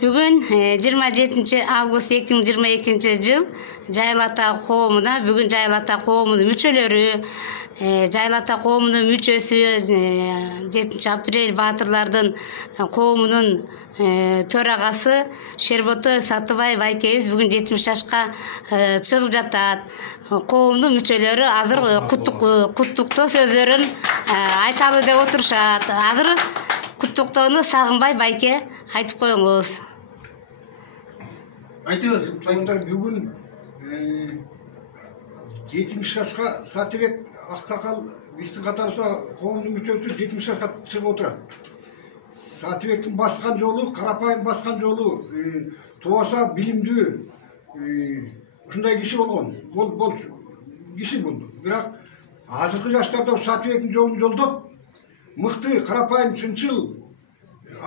Бүгін 27 август 2022 жыл Жайлата коомуна бүгүн Жайлата коомунун мүчөлөрү, Жайлата коомунун мүчөсү 7 апрель баатырлардын коомунун төрагасы Шерботой Сатыбай Байкебиз бүгүн 70 жашка чыгып жатат. Коомдун мүчөлөрү азыр куттуктоо сөздөрүн айталы деп отурушат. Азыр куттуктоону Сагынбай Байке айтып коюңуз. Айтыңыздар, бүгін 70 жашқа Сатыбек Ақсақал біздің қатарымызда коомдун мүчөсү 70 жашқа чыгып отурат. Сатыбектин баскан жолу, Карапайым баскан жолу тубаса билимдүү ушундай киши болгон. Бол киши болду. Бирок азыркы жаштарда Сатыбектин жолун жолдоп, мыкты, Карапайым, чынчыл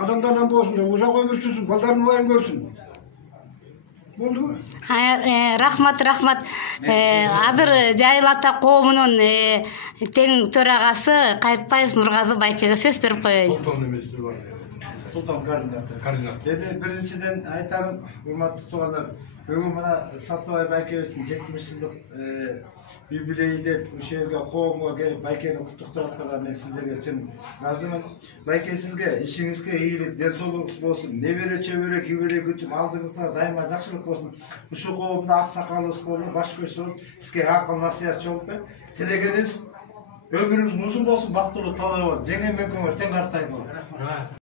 адамдардан болсун, узак өмүр сүрсүн, балдарын оян көрсүн. Рахмат. Азыр Жайлата коомунун тең төрагасы Кайыпбаев Нургазы Байкеге сөз берип коеюн. Султан координатор. Эми биринчиден айтарым, урматтуу туугандар, бүгүн мына Сатыбай Байкебиздин 70 жылдык юбилейи деп ушул жерге коомго келип Байкени куттуктап атканга мен сиздерге чын ыраазымын. Байке, сизге ишиңизге ийгилик, ден соолугуңуз болсун. Небере чөбөрө кибере күтүп алдыңызда дайыма жакшылык болсун. Ушул коомдо аксакалыбыз болуп, баш көчүрүп, бизге акыл насыят жолуп тилегенибиз өмүрүңүз узун болсун, бактылуу талаа болот. Жеңе мөкөңөр тең картайгыла.